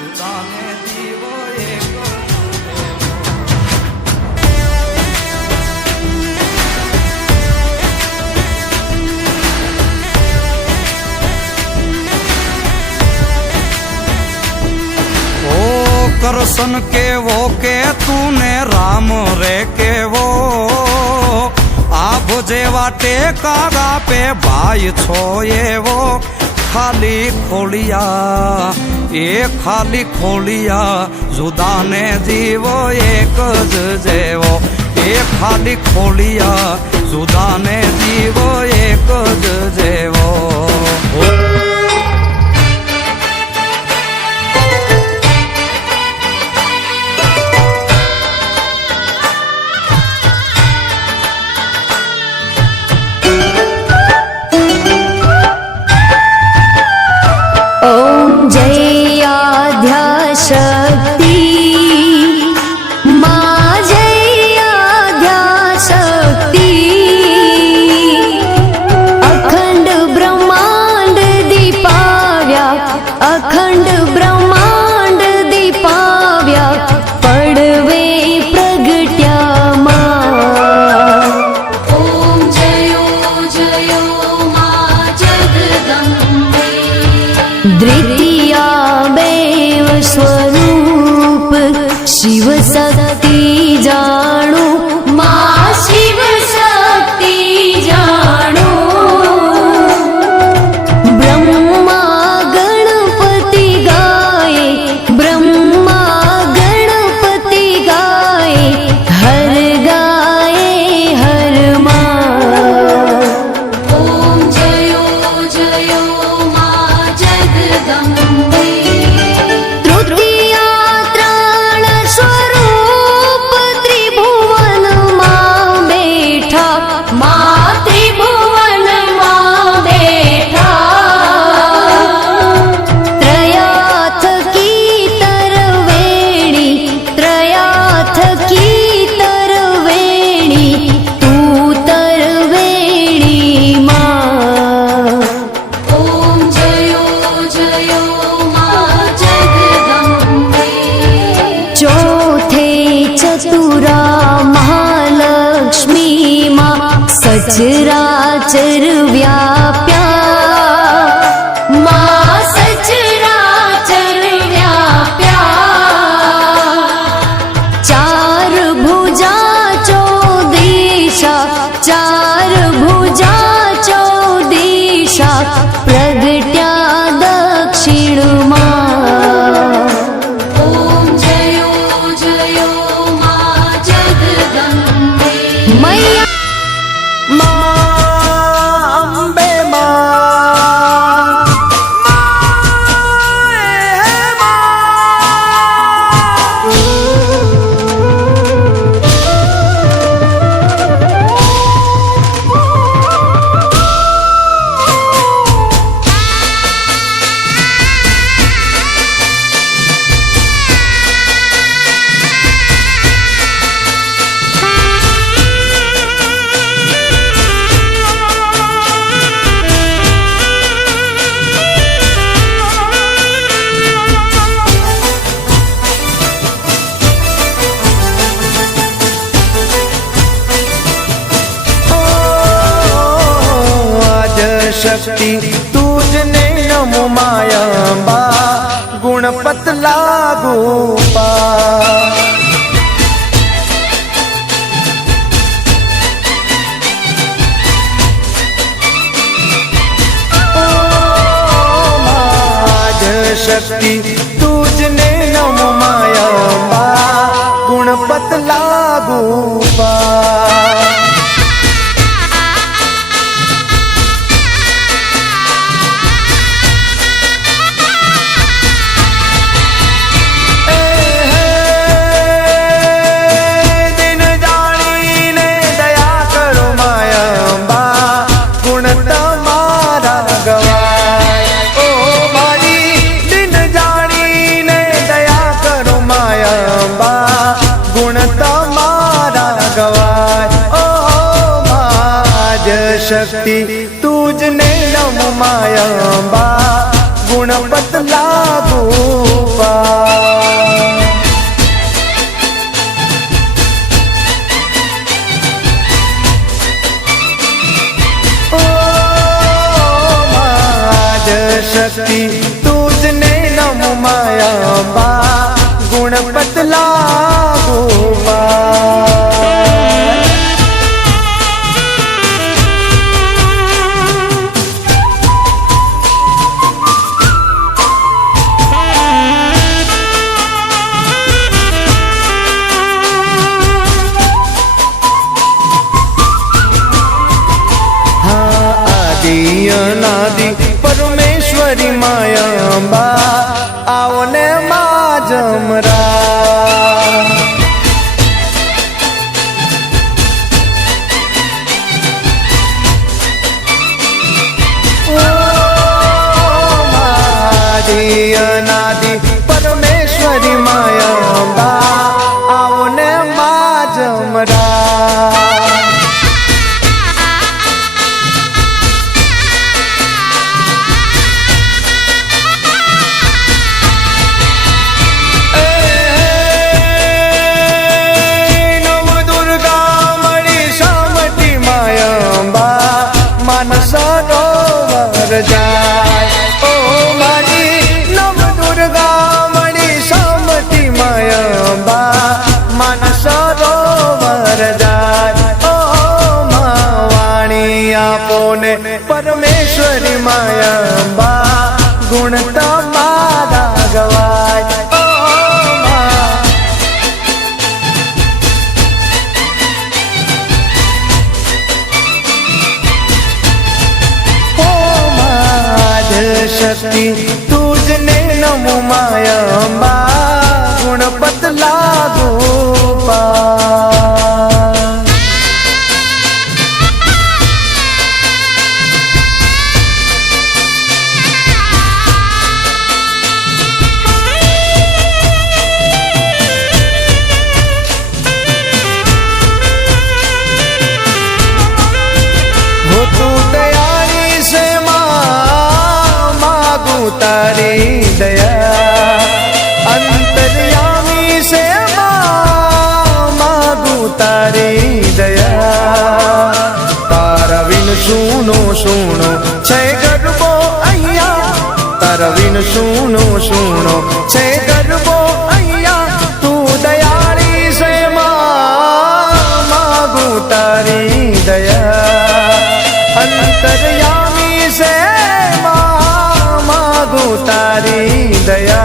સુદાને દીવો એક કરसन કેવો કે તુને રામ રે કેવો આભ જેવા ટેકા પે ભાઈ છો એવો ખાલી ખોલિયા એ ખાલી ખોલિયા જુદાને જીવો એક જ જેવો એ ખાલી ખોલિયા જુદાને જીવો એક જ જેવો शक्ति माँ जयाद्याशक्ति अखंड ब्रह्मांड दीपाव्या अखंड ब्रह्मांड दीपाव्या पड़वे प्रगट्या माँ ओम जयो जयो माँ जगदम्बे द्वितीया स्वरूप शिव शक्ति जाणो माँ शिव शक्ति जाणो ब्रह्मा गणपति गाये ब्रह्मा गणपति गाये हर माँ ओम जयो जयो माँ जगदम्बे चतुरा महालक्ष्मी माँ सचराचर व्याप्या माँ सचराचर व्याप्या चार भुजा चौदिशा चार भुजा चौदिशा प्रगट्या दक्षिण माँ शक्ति तुझने नमो मायंबा गुणपत लागू पा शक्ति तुझने नमो मायंबा गुणपत लागू पा शक्ति तुझने नमो मायंबा गुणपत लागू पा। જમરા અનાદિ પરમેશ્વરી માયા આવો ને મા જમરા સરોવર જાય ઓ મારી નવ દુર્ગા મળી સમતી માયંબા માન સરોવર જાય ઓ વાણી આપો ને પરમેશ્વરી માયંબા ગુણ તમારા ગવાય शक्ति तुझने नमो मायंबा गुण बदला गोपाल हो तू दयाली से तारी दया अंतर्यामी से मागू तारी दया तारा विन सुनो सुनो છે ગરબો અહીંયા તારા વિન સુનો સુનો છે ગરબો અહીંયા તું દયાળી છે માગુ તારી દયા અંતર્યામી છે તારી દયા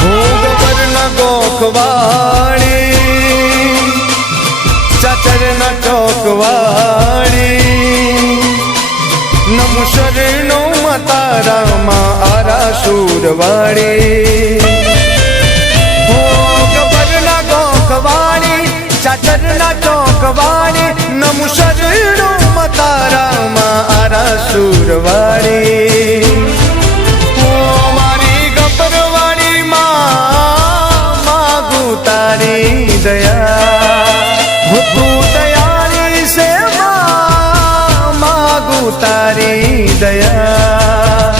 ભોગવર ન ગોખવાણી ચાચર ન ચોકવાણી નમો શરણો તારામાં આરા સુરવાણી ભોગવરના ગોખવાણી ચાચરના ચોકવાણી નમો શરણો તારામાં આરા સુરવાણી મારી ગબરવાણી માગુ તારી દયા તું દયાળી છે તારી દયા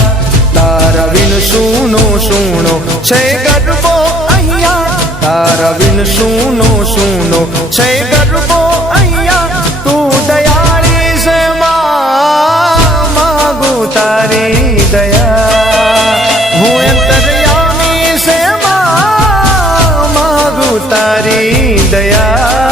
તારા વિન સુનો સુનો છે ગરબો અહીંયા તારા વિન સુનો સુનો છે ગરબો અહીંયા તું દયાળી છે માગુ તારી દયા હું અંતર્યામી છે માગુ તારી દયા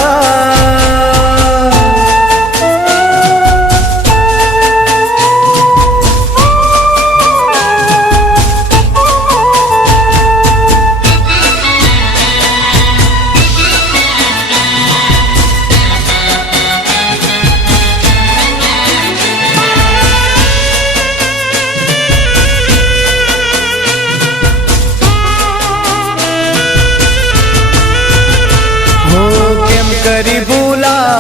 કરી ભૂલા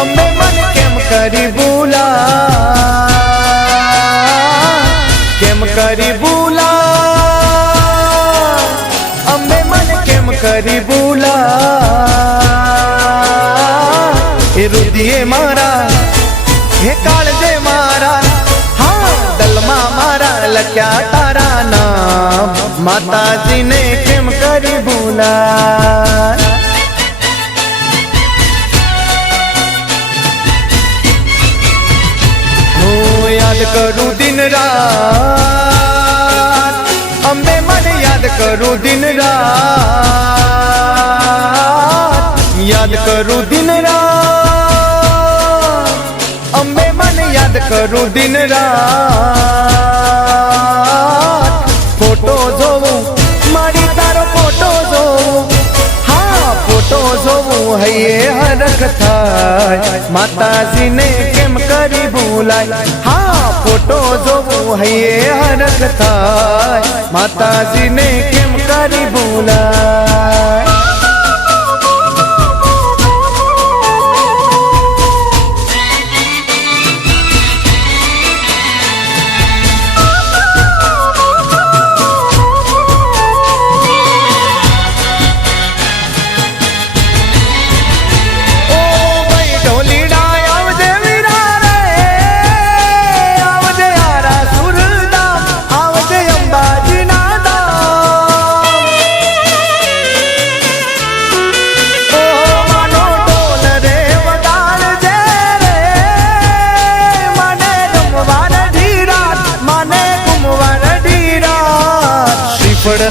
અમે મન કેમ કરી ભૂલા કેમ કરી ભૂલા અમે મન કેમ કરી ભૂલા એ રુદિયે મારા હે કાળજે મારા હા દલમાં મારા લખ્યા તારા નામ માતાજીને કેમ કરી ભૂલા યાદ કરું દિન રાત અંબે મને યાદ કરું દિન રાત યાદ કરું દિન રાત અંબે મને યાદ કરું દિન રાત ફોટો જોવું મારી તારો ફોટો જોવું હા ફોટો જોવું હૈયે હરખ થાય માતાજીને કેમ કરી ભૂલાય હા ફોટો જોવું હૈયે હરખ થાય માતાજીને કેમ કરી ભૂલાય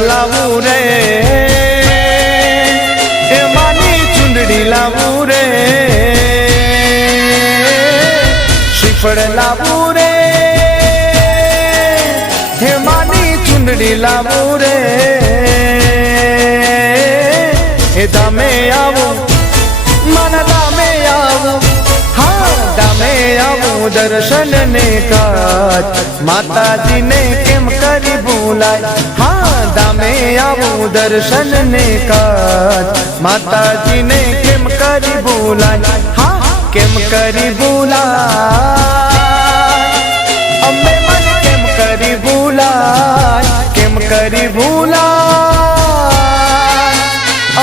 લાવું રે એ માની ચુંદડી લાવું રે શ્રીફળ લાવું રે હે માની ચુંદડી લાવું રે એ દામે આવું માના દામે આવું હા દામે આવું દર્શન ને કાજ માતાજીને કેમ કરી ભૂલાય હા દામે આવું દર્શન ને કાજ માતાજીને કેમ કરી ભૂલાય હા કેમ કરી ભૂલાય અમે મને કેમ કરી ભૂલાય કેમ કરી ભૂલાય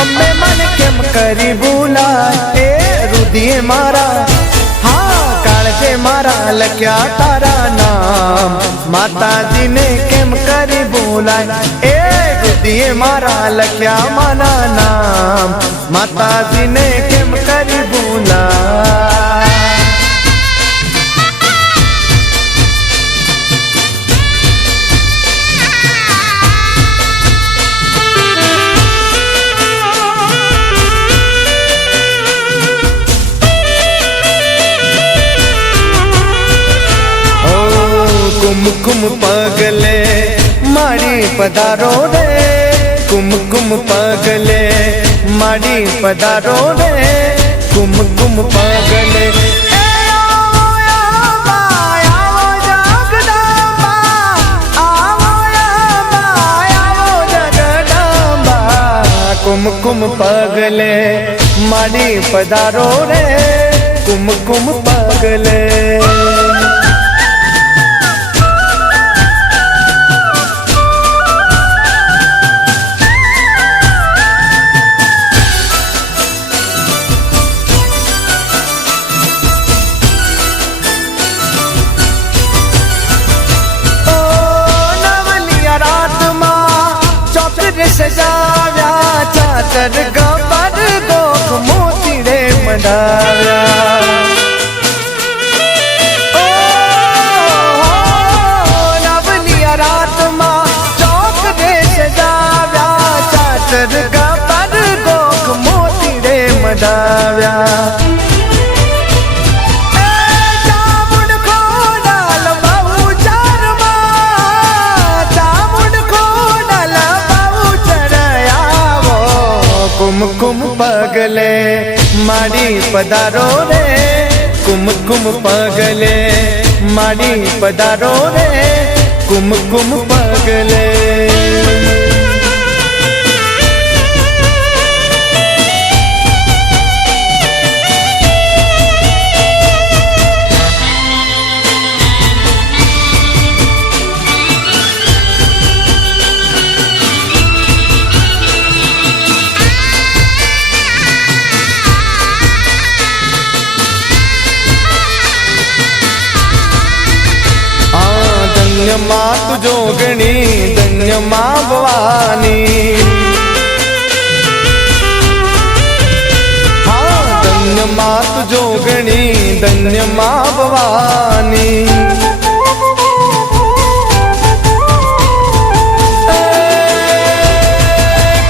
અમે મને કેમ કરી ભૂલાય એ રુધિએ મારા હા કાળજે મારા લખ્યા તારા નામ માતાજીને કેમ કરી ભૂલાય એ રુધિએ મારા લખ્યા માના નામ માતાજીને કેમ કરી ભૂલાય કુમકુમ પગલે મારી પધારો રે કુમકુમ પગલે મારી પધારો રે કુમકુમ પગલે કુમકુમ પગલે મારી પધારો રે કુમકુમ પગલે સજાવ્યા ચાદર ગબર ગોખ મોતી રે મંડાવ્યા નવલિયા રાતમાં ચોક રે સજાવ્યા ચાદર ગબર ગોખ મોતી રે મંડાવ્યા કુમકુમ પગલે મારી પધારો રે કુમકુમ પગલે મારી પધારો રે કુમકુમ પગલે ધન્ય માં તુ જોગણી ધન્ય માં ભવાની હા ધન્ય માં તુ જોગણી ધન્ય માં ભવાની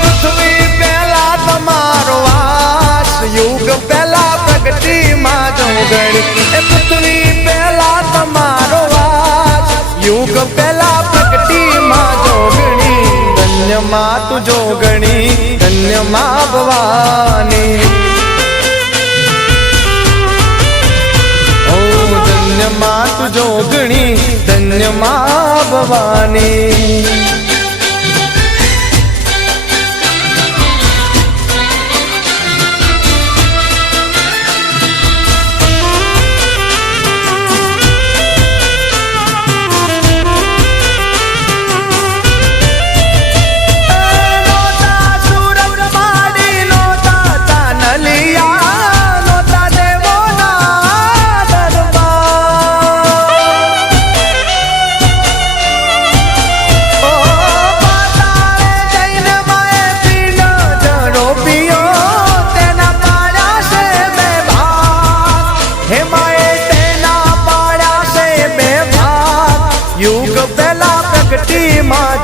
પૃથ્વી પહેલા તમારો વાસ યુગ પહેલા પ્રગતિ માં જોગણી એ પૃથ્વી પહેલા તમારો જોગણી ધન્ય માં ભવાની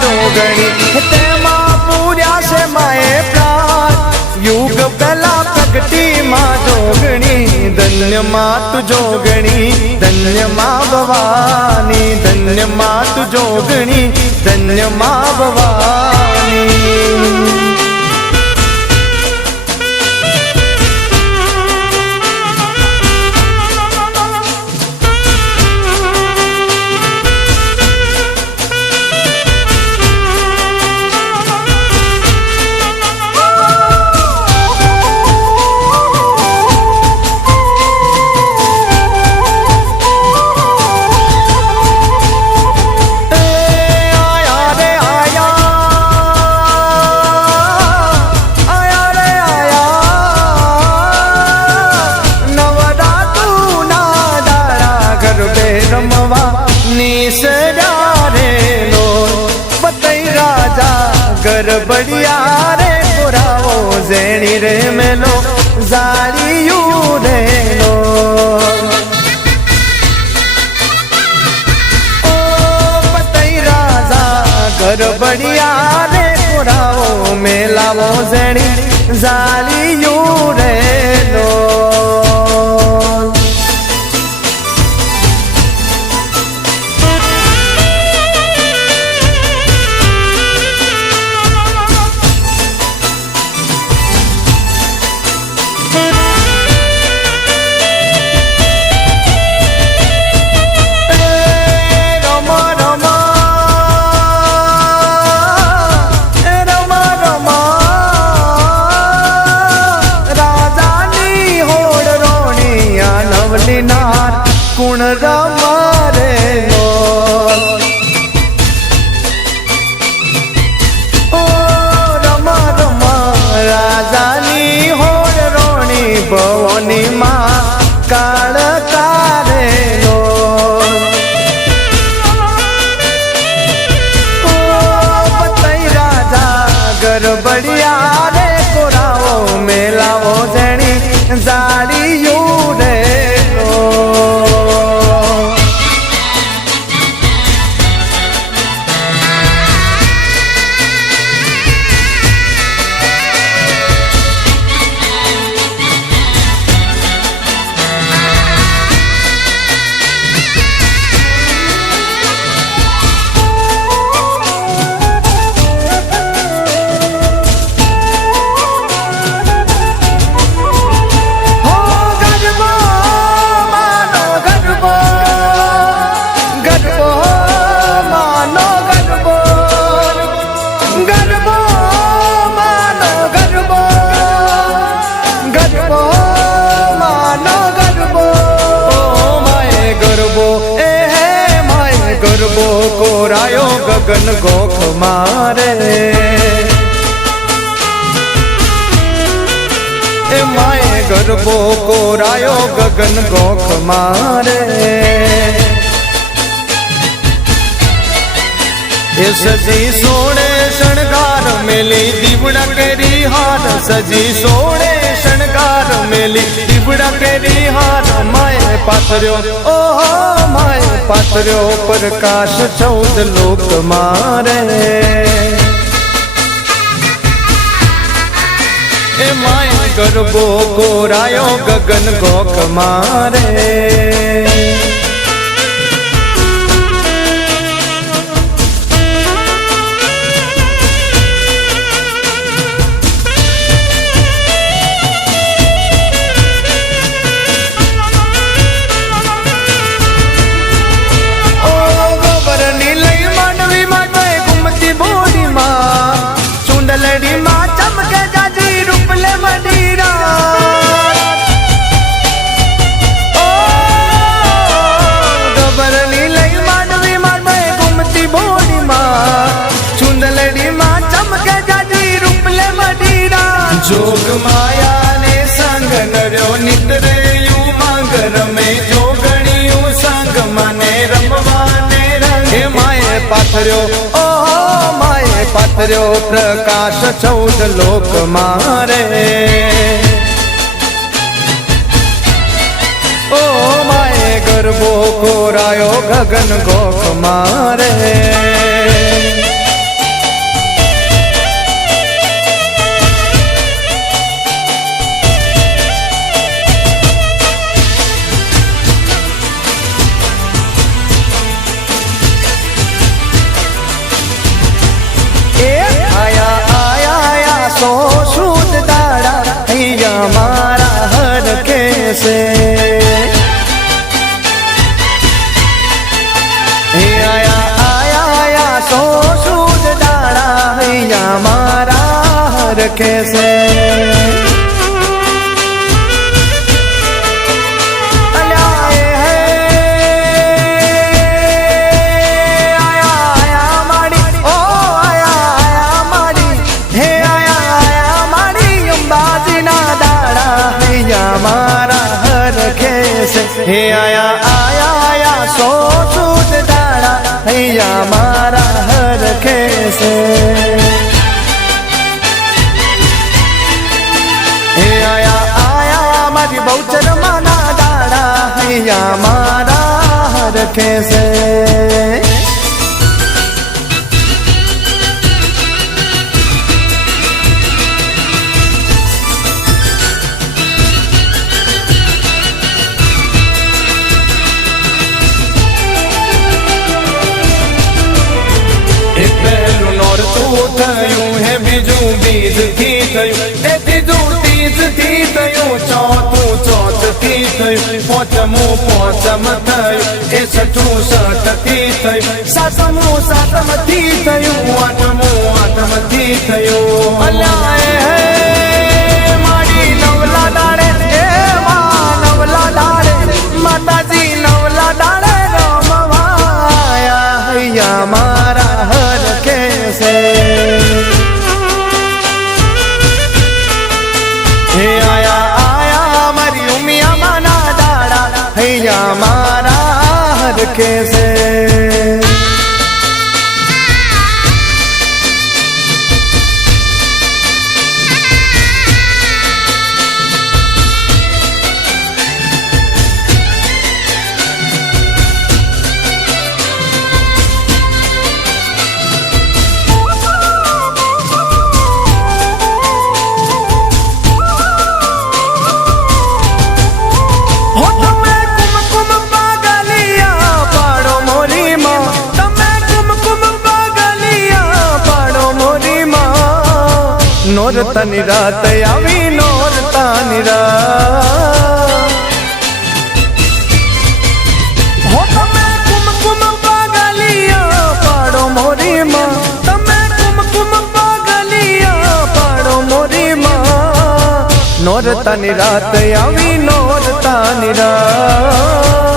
જોગણી તેમાં પૂર્યા છે માએ પ્રાણ યુગ પહેલા પ્રગટી માં જોગણી ધન્ય માં તું જોગણી ધન્ય માં ભવાની ધન્ય માં તું જોગણી ધન્ય માં ભવાની ગરબડિયા રે પુરાવો ઝેણી રે મેલો ઝાડિયું રેલો ઓ પતઈ રાજા ગરબડિયા રે પુરાવો મેલાવો ઝેણી ઝાડિયું રેલો કુણ રમારે ઓ રમા રમા રાજાની હોડ રોણી ભવની માં કાળ કારેલો ઓ પતઈ રાજા ગરબડિયા રે કોરાવો મેલાવો જેણી જાડિયું રે કોરાયો ગગન ગોખ મારે એ માએ ગરબો કોરાયો ગગન ગોખ મારે એ સજી સોણે શણગાર મેલી દીવડા કેરી હાર સજી સોણે શણગાર મેલી દીવડા કેરી હાર માએ પાથર્યો ઓહો માએ પાથર્યો પ્રકાશ 14 લોક મારે એ માએ ગરબો કોરાયો ગગન ગોખ મારે પાથર્યો ઓહો માએ પાથર્યો પ્રકાશ 14 લોક મારે ઓ માએ ગરબો કોરાયો ગગન ગોખ મારે सूद दाड़ा हैया मारा हर कैसे आया आया आया सूद दाड़ा हैया मारा हर कैसे हे आया आया आया सूद दाड़ा हैया मारा हर कैसे हे आया आया मारी बहुचर माना दाड़ा हैया मारा हर कैसे થયું હે બીજું બીજ થી થયું એ ત્રીજું ત્રીજ થી થયું ચોથું ચોથ થી થયું પાંચમું પાંચમ થયું એ છઠ્ઠું છઠ થી થયું સાતમું સાતમ થી થયું આઠમું આઠમ થી થયું અલ્યા હે માડી નવલા દાડે એ માં નવલા દાડે માતાજી નવલા દાડે રમવાયા હૈયા મારા હર कैसे हे आया आया मारी उमिया माना दाड़ा हैया मारा हर कैसे નોરતાની રાત આવી નોરતાની રાત હો તમે કુમકુમ પાગલિયા પાડો મોરી માં તમે કુમકુમ પાગલિયા પાડો મોરી માં નોરતાની રાત આવી નોરતાની રાત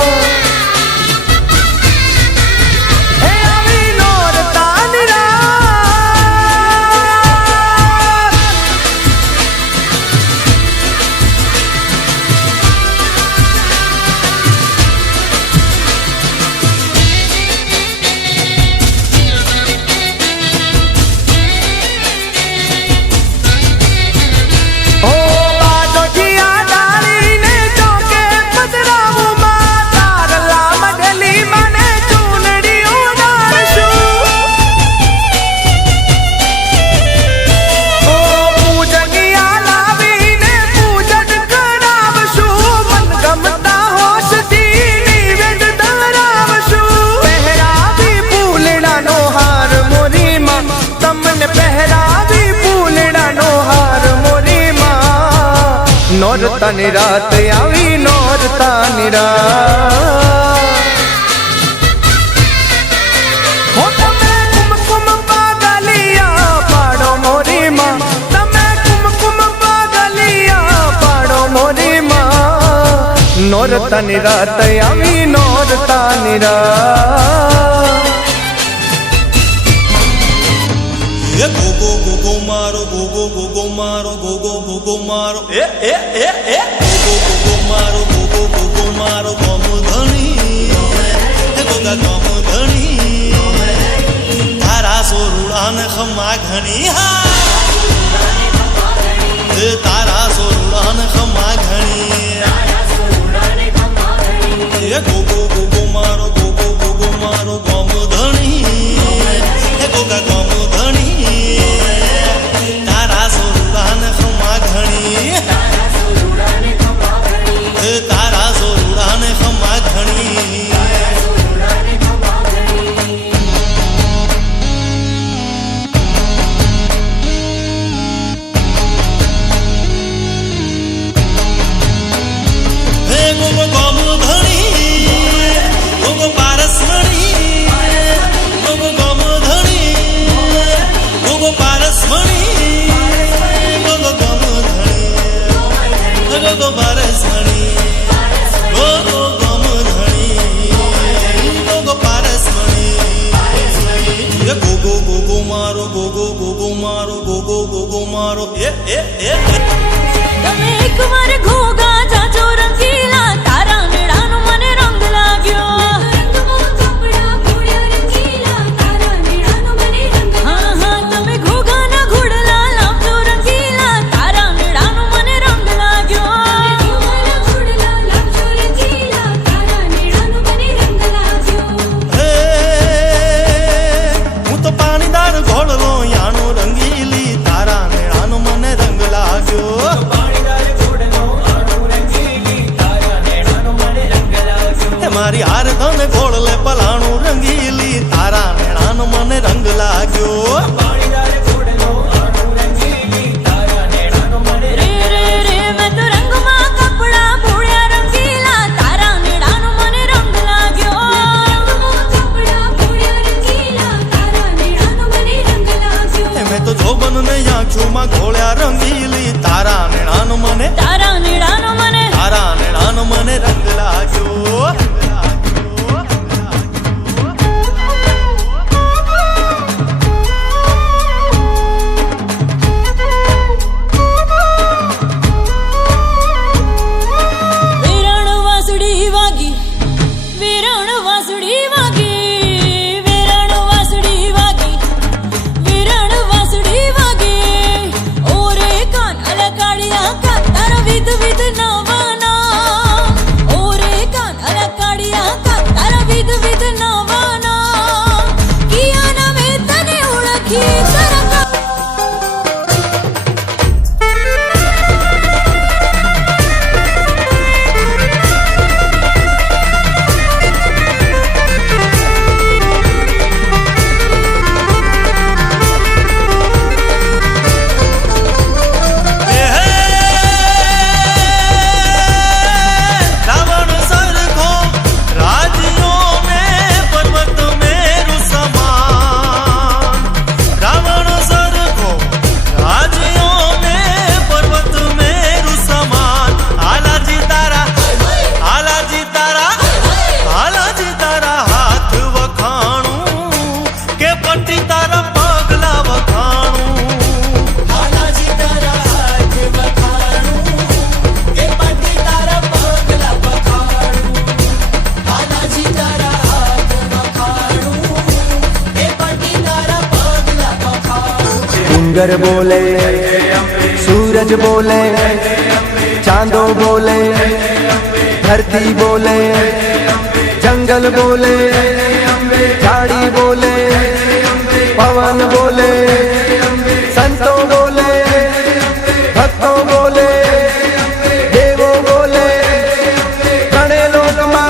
નોરતાની રાત આવી નોરતાની રાત હો તમે કુમકુમ પાગલિયા પાડો મોરી માં તમે કુમકુમ પાગલિયા પાડો મોરી માં નોરતાની રાત આવી નોરતાની રાત gogo gogo maro gogo gogo maro gogo gogo maro gogo gogo maro gogo gogo maro gom dhani goga gom dhani ને ખમા ઘણી હા તારા સોરુડા ને ખમા ઘણી એ ગોગો ગોગો મારો ગોગો ગોગો મારો ગોમ ધણી એ ગોગા ગોમ ધણી તારા સોરુડા ને ખમા ઘણી તારા સોરુડા ને ખમા ઘણી ગોગો ગોમ ધણી ગોગો પારસમણી ગોગો ગોમ ધણી ગોગો પારસમણી ગોગો ગોમ ધણી ગોગો પારસમણી ગોગો ગોમ ધણી ગોગો પારસમણી એ ગોગો ગોગો મારો ગોગો ગોગો મારો ગોગો ગોગો મારો એ તમે એકવાર ઘોઘા જાજો રંગીલા તારા મેળાનો મને રંગ લાગ્યો હા હા તમે ઘોઘાના ઘોડલા લાવજો રંગીલા તારા મેળાનો મને રંગ લાગ્યો હે હું તો પાણીદાર ઘોડલો યાનો રંગીલી તારા મેળાનો મને રંગ લાગ્યો મારી હાર ધન ઘોડલે પલાણું રંગીલી તારા મેળાનો મને રંગ લાગ્યો રે રે રે મેં તો રંગમાં કપડા ભૂળ્યા રંગીલા તારા મેળાનો મને રંગ લાગ્યો મેં તો જોબન ને આંખોમાં ઘોળ્યા રંગીલી તારા મેળાનો મને તારા મેળાનો મને તારા મેળાનો મને રંગ લાગ્યો डूंगर बोले सूरज बोले चांदो बोले धरती बोले जंगल बोले झाड़ी बोले पवन बोले संतों बोले भक्तों बोले देवों बोले गणे लोक मां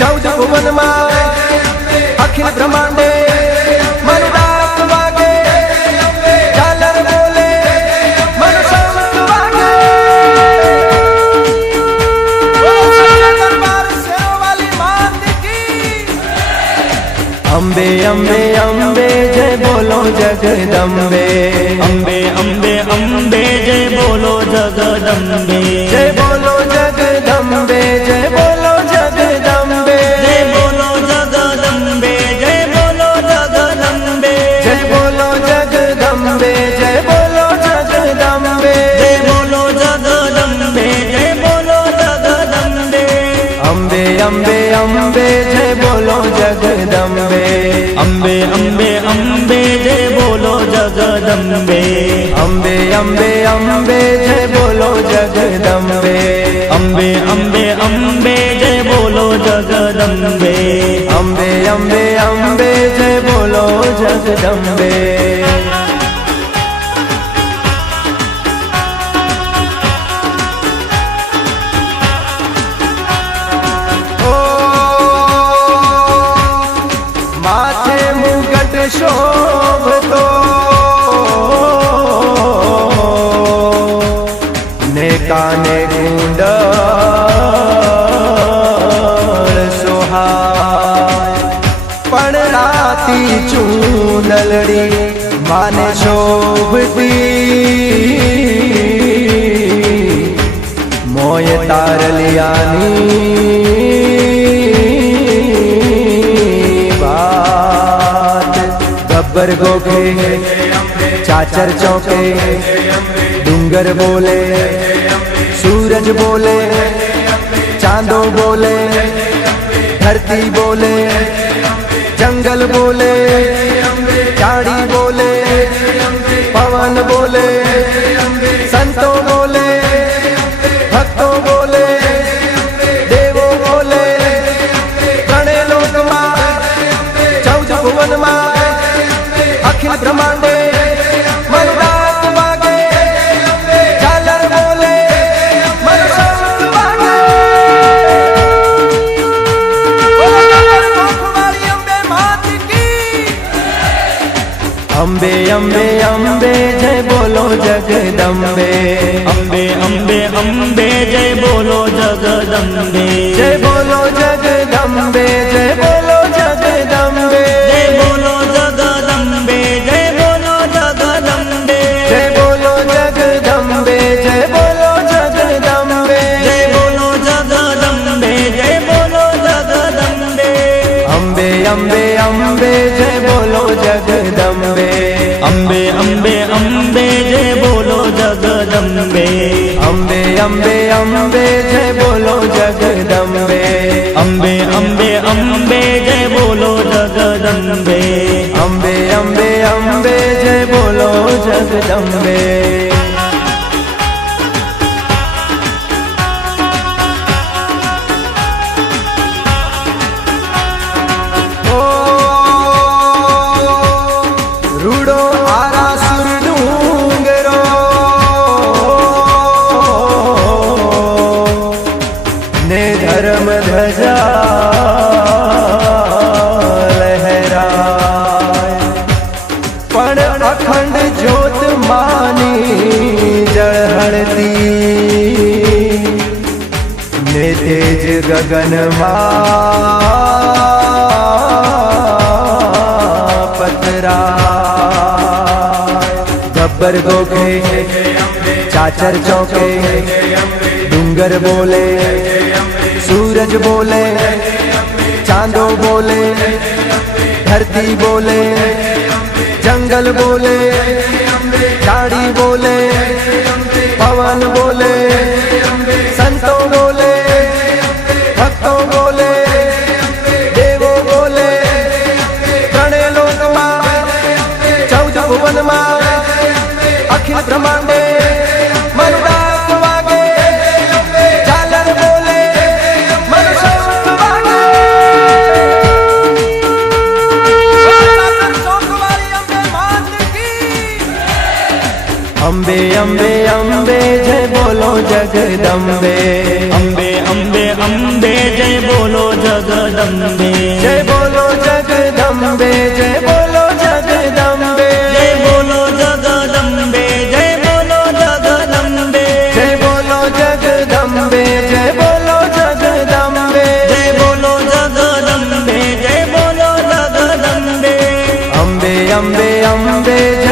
चौद भुवन मां अखिल ब्रह्मांडे अम्बे अम्बे अम्बे जय बोलो जगदम्बे अम्बे अम्बे अम्बे जय बोलो जगदम्बे जय बोलो जगदम्बे जय बोलो जगदम्बे जय बोलो जगदम्बे जय बोलो जगदम्बे जय बोलो जगदम्बे जय बोलो जगदम्बे जय बोलो जगदम्बे जय बोलो जगदम्बे अम्बे अम्बे अम्बे जय बोलो जगदम्बे अम्बे अम्बे अम्बे जय જગદંબે. અંબે અંબે અંબે જય બોલો જગદંબે. અંબે અંબે અંબે જય બોલો જગદંબે. અંબે અંબે અંબે જય બોલો જગદંબે. ઓ માથે મુગટ શોભતો ને કાને કુંડળ સોહાય પણ રાતી ચૂંદલડી માને શોભતી મોય તારલિયાની વાત ગબ્બર ગોખે ચાચર ચોકે डूंगर बोले सूरज बोले चांदो बोले धरती बोले जंगल बोले झाड़ी बोले पवन बोले संतों बोले भक्तों बोले देवो बोले गणे लोक मां चौद भुवन मां अखिल ब्रह्मांडे अंबे अंबे अंबे जय बोलो जगदंबे. અંબે અંબે અંબે જય બોલો જગદંબે. जय बोलो जगदंबे जय बोलो जगदंबे. જય બોલો જગદંબે. જય બોલો જગદંબે. जय बोलो जगदंबे जय बोलो जगदंबे. જય બોલો જગદંબે. જય બોલો જગદંબે. अंबे अंबे अंबे जय बोलो जगदंबे. અંબે અંબે અંબે જય બોલો જગદંબે. अंबे अंबे अंबे जय बोलो जगदंबे. અંબે અંબે અંબે જય બોલો જગદંબે. अंबे अंबे अंबे जय बोलो जगदंबे. ओ रूडो आरासुर डूंगरो ने धर्म ध्वजा लहराय पण अखंड ज्योत मानी जळहळती ने तेज गगन पथराय गब्बर गोखे चाचर चौके डूंगर बोले सूरज बोले चांदो बोले धरती बोले जंगल बोले झाड़ी बोले पवन बोले संतों बोले भक्तों बोले देवो बोले गणे लोक मां चौद भुवन मां अखिल ब्रह्मांडे मनुदास वागे झालर बोले मनुष्य वागे. अंबे अंबे अंबे जय बोलो जगदंबे. અંબે અંબે અંબે જય બોલો જગદંબે. जय बोलो जगदंबे जय बोलो जगदंबे. જય બોલો જગદંબે. જય બોલો જગદંબે. जय बोलो जगदंबे जय बोलो जगदंबे. જય બોલો જગદંબે. જય બોલો જગદંબે. अंबे अंबे अंबे जय